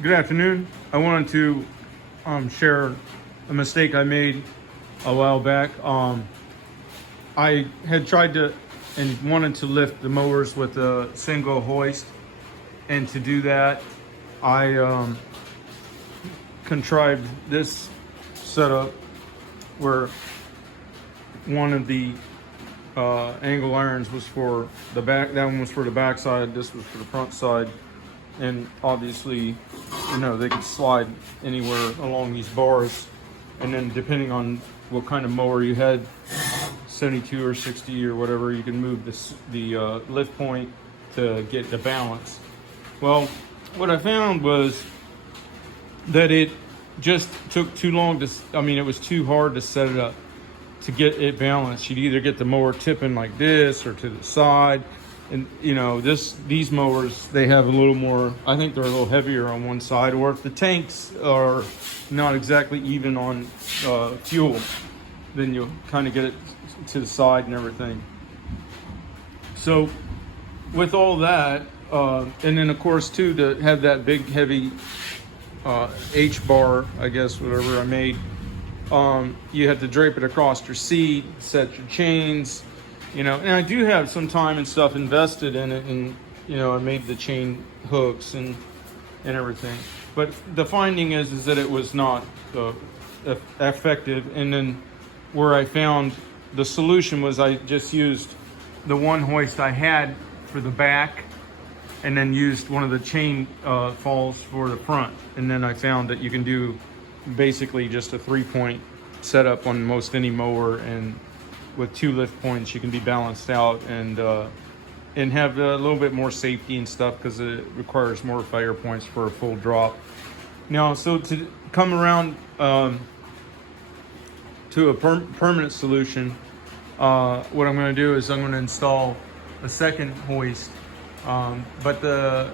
Good afternoon. I wanted to share a mistake I made a while back. I had tried to and wanted to lift the mowers with a single hoist, and to do that, I contrived this setup where one of the angle irons was for the back. That one was for the back side. This was for the front side. And obviously, they could slide anywhere along these bars. And then depending on what kind of mower you had, 72 or 60 or whatever, you can move the lift point to get the balance. Well, what I found was that it just took too long it was too hard to set it up to get it balanced. You'd either get the mower tipping like this or to the side. And these mowers, they have a little more, I think they're a little heavier on one side, or if the tanks are not exactly even on fuel, then you'll kind of get it to the side and everything. So with all that, and then of course too, to have that big heavy H bar, I guess, whatever I made, you had to drape it across your seat, set your chains. And I do have some time and stuff invested in it, and I made the chain hooks and everything. But the finding is that it was not effective. And then where I found the solution was I just used the one hoist I had for the back, and then used one of the chain falls for the front. And then I found that you can do basically just a 3-point setup on most any mower, and with 2 lift points, you can be balanced out and have a little bit more safety and stuff, because it requires more fire points for a full drop. Now, so to come around to a permanent solution, what I'm going to do is I'm going to install a second hoist. But the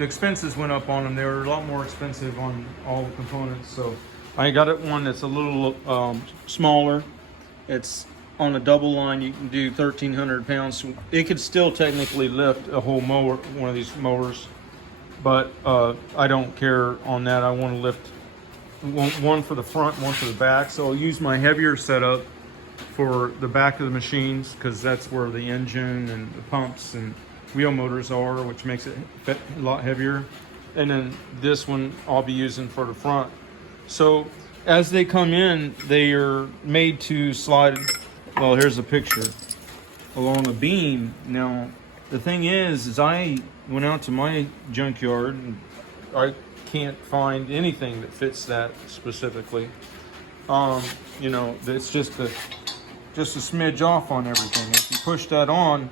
expenses went up on them. They were a lot more expensive on all the components. So I got it one that's a little smaller. It's on a double line. You can do 1,300 pounds. It could still technically lift a whole mower, one of these mowers, but I don't care on that. I want to lift one for the front, one for the back. So I'll use my heavier setup for the back of the machines, because that's where the engine and the pumps and wheel motors are, which makes it a lot heavier. And then this one I'll be using for the front. So as they come in, they are made to slide. Well, here's a picture along a beam. Now, the thing is I went out to my junkyard and I can't find anything that fits that specifically. It's just a smidge off on everything. If you push that on,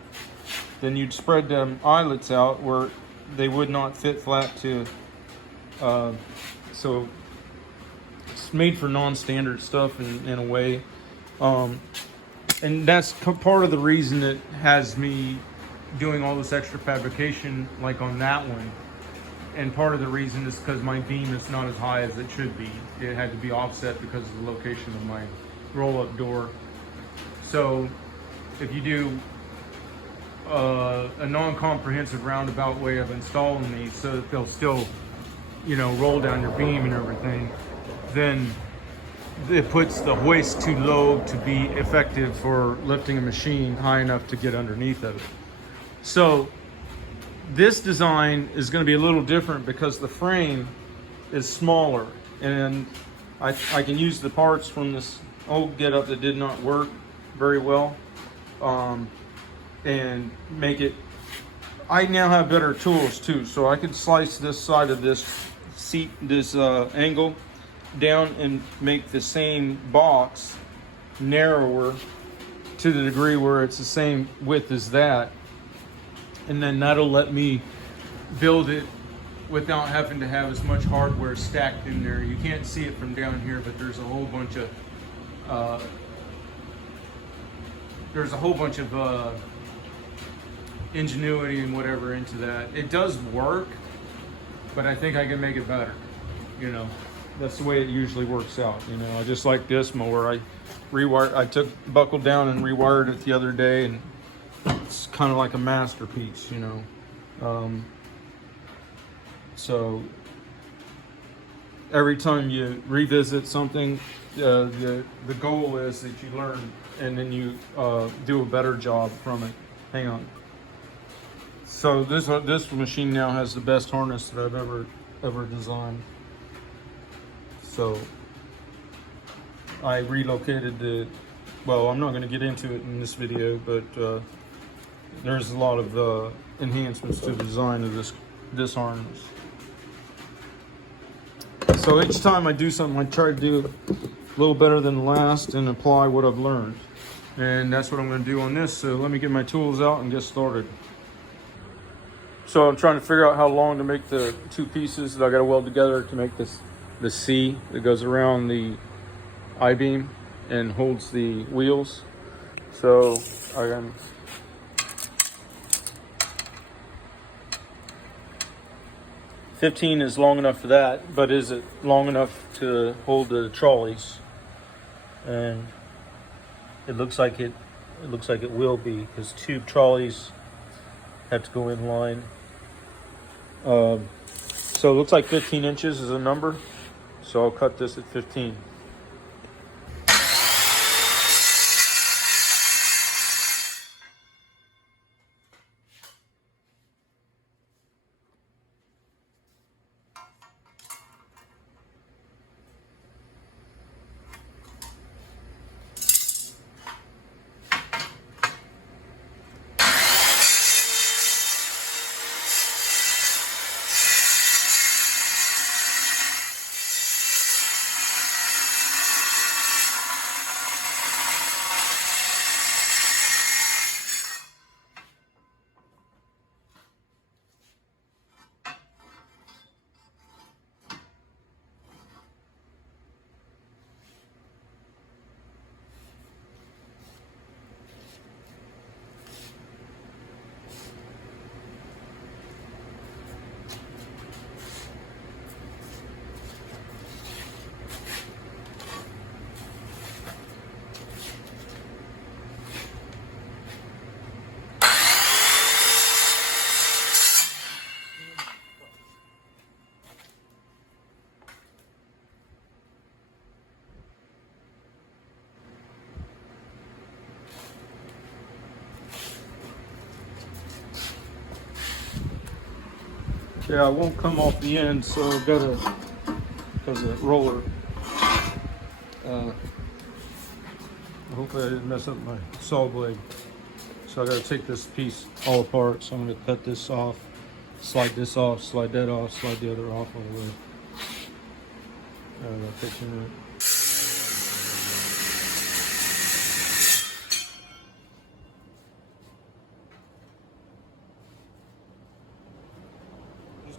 then you'd spread them eyelets out where they would not fit flat to. So it's made for non-standard stuff in a way. And that's part of the reason it has me doing all this extra fabrication like on that one. And part of the reason is because my beam is not as high as it should be. It had to be offset because of the location of my roll-up door. So if you do a non-comprehensive roundabout way of installing these so that they'll still, roll down your beam and everything, then it puts the hoist too low to be effective for lifting a machine high enough to get underneath of it. So this design is going to be a little different because the frame is smaller, and I can use the parts from this old getup that did not work very well, and make it. I now have better tools too, so I could slice this side of this seat, this angle down, and make the same box narrower to the degree where it's the same width as that, and then that'll let me build it without having to have as much hardware stacked in there. You can't see it from down here, but there's a whole bunch of ingenuity and whatever into that. It does work, but I think I can make it better. That's the way it usually works out. Just like this mower, I buckled down and rewired it the other day, and it's kind of like a masterpiece. So every time you revisit something, the goal is that you learn and then you do a better job from it. Hang on. So this machine now has the best harness that I've ever designed. So I relocated the. Well, I'm not going to get into it in this video, but there's a lot of enhancements to the design of this harness. So each time I do something, I try to do it a little better than the last and apply what I've learned. And that's what I'm going to do on this. So let me get my tools out and get started. So I'm trying to figure out how long to make the two pieces that I got to weld together to make the C that goes around the I-beam and holds the wheels. So I can. $15 is long enough for that, but is it long enough to hold the trolleys? And it looks like it will be, because tube trolleys have to go in line. So it looks like 15 inches is a number. So I'll cut this at 15. Yeah, it won't come off the end, so I've got to, because of the roller. Hopefully I didn't mess up my saw blade. So I got to take this piece all apart. So I'm going to cut this off, slide this off, slide that off, slide the other off all the way. Fixing it.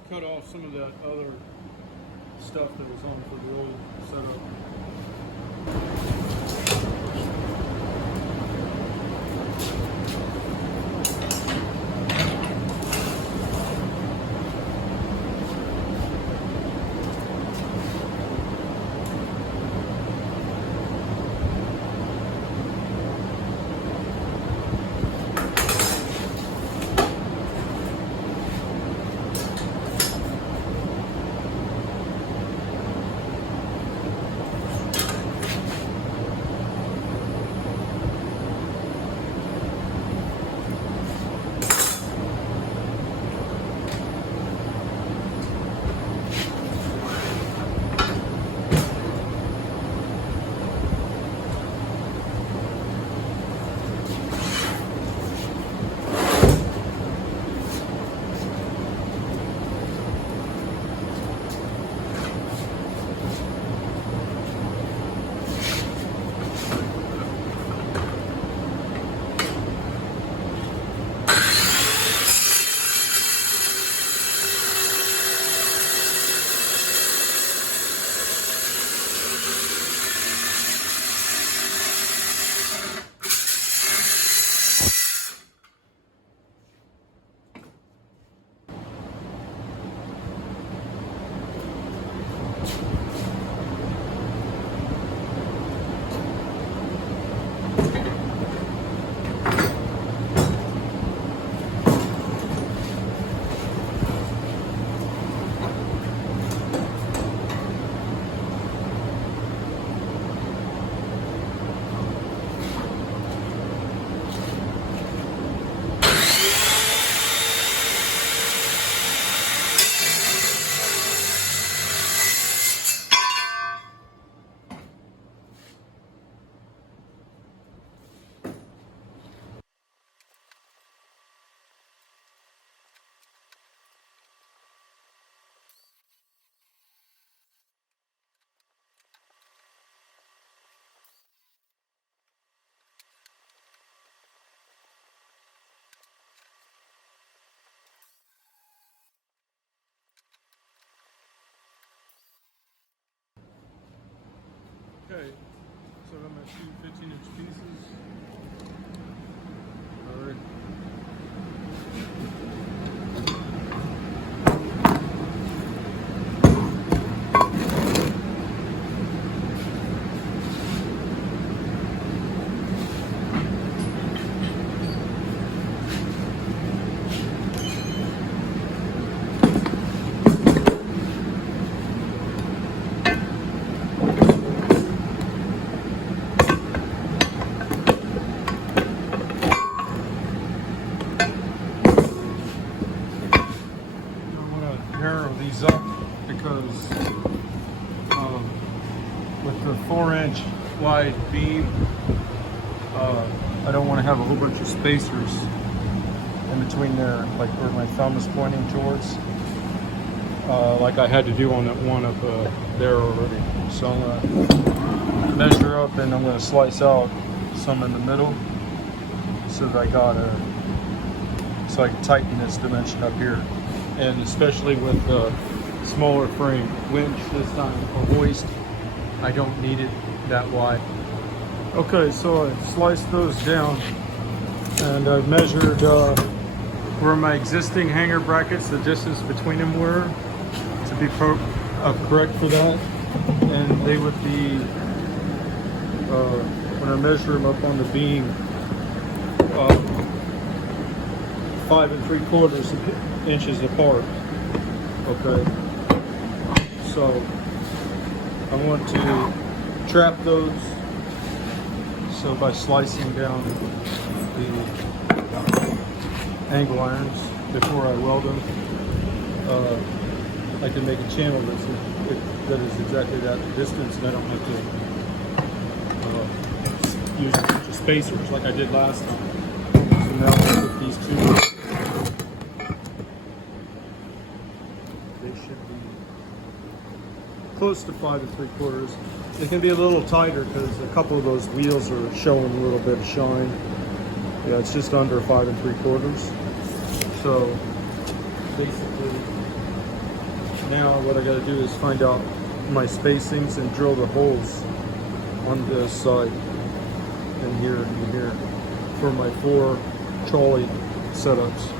Cut off some of that other stuff that was on for the old setup. two 15-inch pieces. All right. Narrow these up because with the 4-inch wide beam, I don't want to have a whole bunch of spacers in between there, like where my thumb is pointing towards, like I had to do on that one up there already. So I'm gonna measure up and I'm gonna slice out some in the middle so that I got so I can tighten this dimension up here. And especially with the smaller frame winch this time, or hoist, I don't need it that wide. Okay, so I sliced those down and I've measured where my existing hanger brackets, the distance between them were, to be correct for that. And they would be, when I measure them up on the beam, 5 3/4 inches apart. Okay, so I want to trap those, so by slicing down the angle irons before I weld them, I can make a channel that is exactly that distance, and I don't have to use a bunch of spacers like I did last time. So now I'll put these two. They should be close to 5 3/4. It can be a little tighter because a couple of those wheels are showing a little bit of shine. Yeah, it's just under 5 3/4. So basically, now what I got to do is find out my spacings and drill the holes on this side and here for my 4 trolley setups.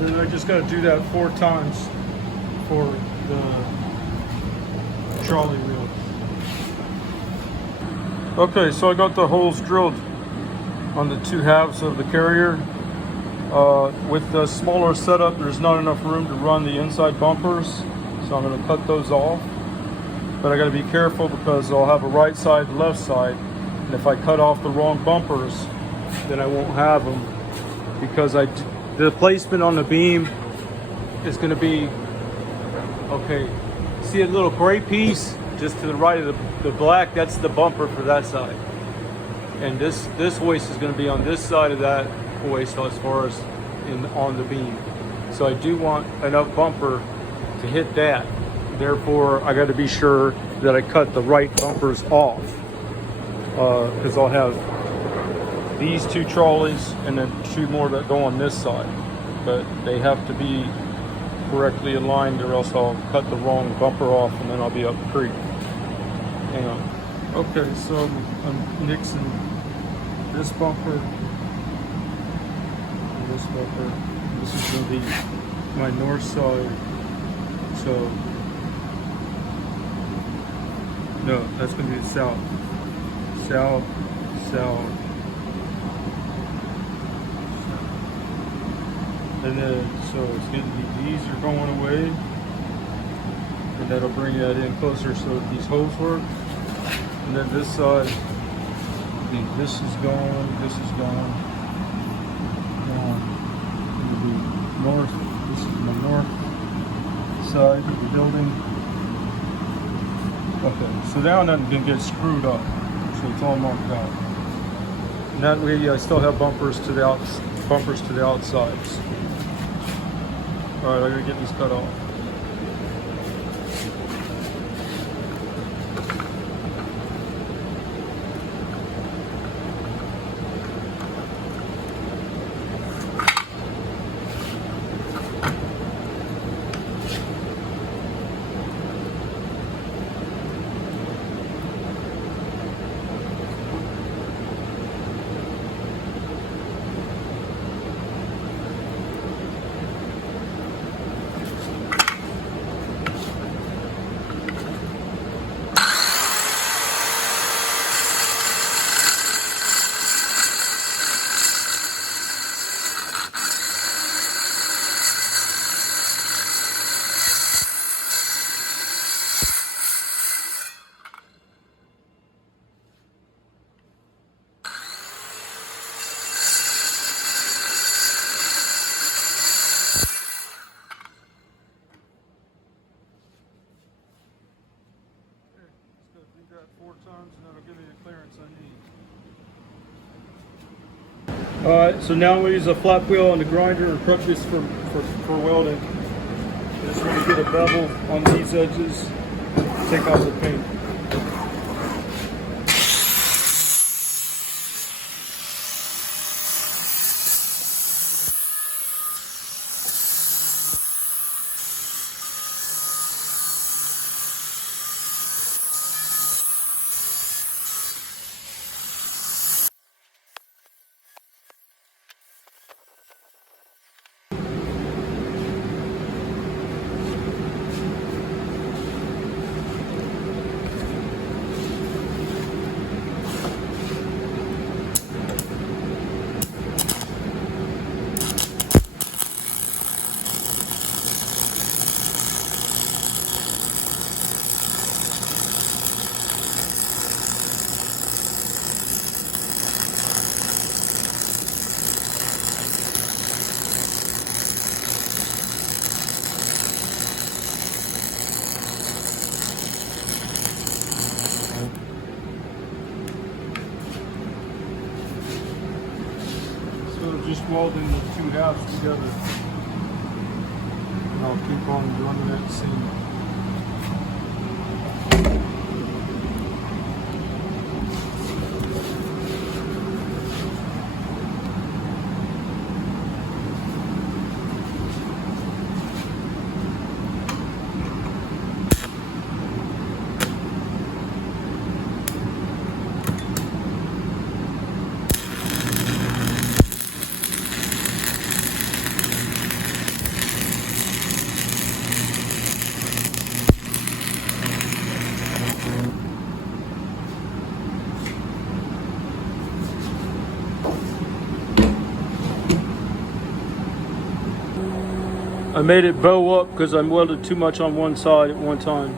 Then I just got to do that 4 times for the trolley wheel. Okay, so I got the holes drilled on the 2 halves of the carrier. With the smaller setup, there's not enough room to run the inside bumpers, so I'm going to cut those off. But I got to be careful because I'll have a right side, left side, and if I cut off the wrong bumpers, then I won't have them, because the placement on the beam is going to be, okay, see a little gray piece just to the right of the black? That's the bumper for that side. And this hoist is going to be on this side of that hoist as far as on the beam. So I do want enough bumper to hit that. Therefore, I got to be sure that I cut the right bumpers off, because I'll have these 2 trolleys and then 2 more that go on this side. But they have to be correctly aligned, or else I'll cut the wrong bumper off and then I'll be up the creek. Hang on. Okay, so I'm nixing this bumper and this bumper. This is going to be my north side. So, no, that's going to be the south. South, south. And then, so it's going to be, these are going away. And that'll bring that in closer so that these holes work. And then this side, this is gone, this is gone. It'll be north, this is my north side of the building. Okay, so now nothing's going to get screwed up. So it's all marked out. And that way I still have bumpers to the outsides. All right, I gotta get these cut off. That 4 times and that'll give me the clearance I need. Alright, so now we use a flat wheel on the grinder and prep this for welding. Just want to get a bevel on these edges, take off the paint. Just welding the 2 halves together, and I'll keep on running that seam. I made it bow up because I welded too much on one side at one time.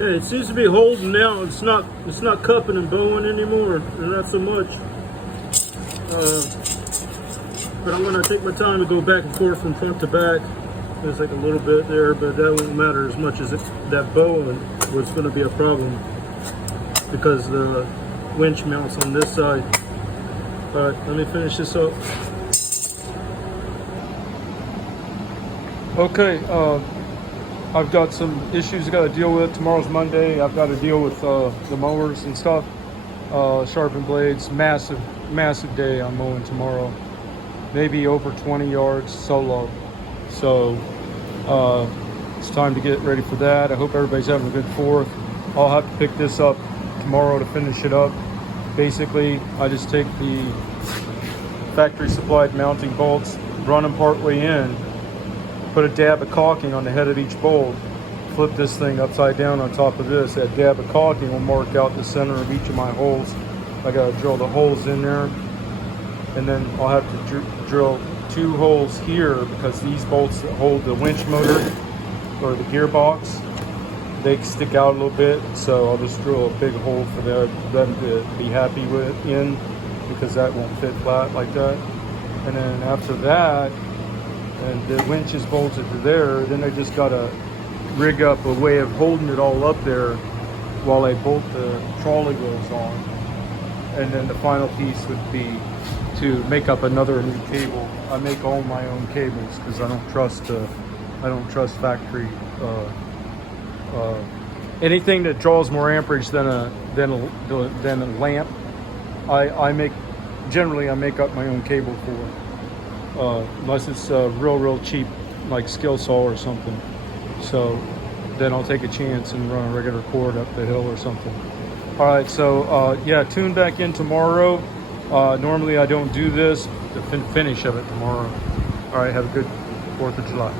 Okay, it seems to be holding now. It's not cupping and bowing anymore, not so much. But I'm gonna take my time to go back and forth from front to back. There's like a little bit there, but that won't matter as much as that bowing was gonna be a problem because the winch mounts on this side. All right, let me finish this up. Okay, I've got some issues I got to deal with. Tomorrow's Monday. I've got to deal with the mowers and stuff. Sharpen blades. Massive day I'm mowing tomorrow. Maybe over 20 yards solo. So it's time to get ready for that. I hope everybody's having a good 4th. I'll have to pick this up tomorrow to finish it up. Basically, I just take the factory supplied mounting bolts, run them partway in, put a dab of caulking on the head of each bolt, flip this thing upside down on top of this. That dab of caulking will mark out the center of each of my holes. I gotta drill the holes in there, and then I'll have to drill 2 holes here because these bolts that hold the winch motor or the gearbox, they stick out a little bit. So I'll just drill a big hole for them to be happy with in, because that won't fit flat like that. And then after that, and the winch is bolted to there, then I just gotta rig up a way of holding it all up there while I bolt the trolley wheels on. And then the final piece would be to make up another new cable. I make all my own cables because I don't trust factory anything that draws more amperage than a lamp. I make up my own cable for. Unless it's real cheap, like skill saw or something. So then I'll take a chance and run a regular cord up the hill or something. All right, so yeah, tune back in tomorrow. Normally I don't do this, the finish of it tomorrow. All right, have a good 4th of July.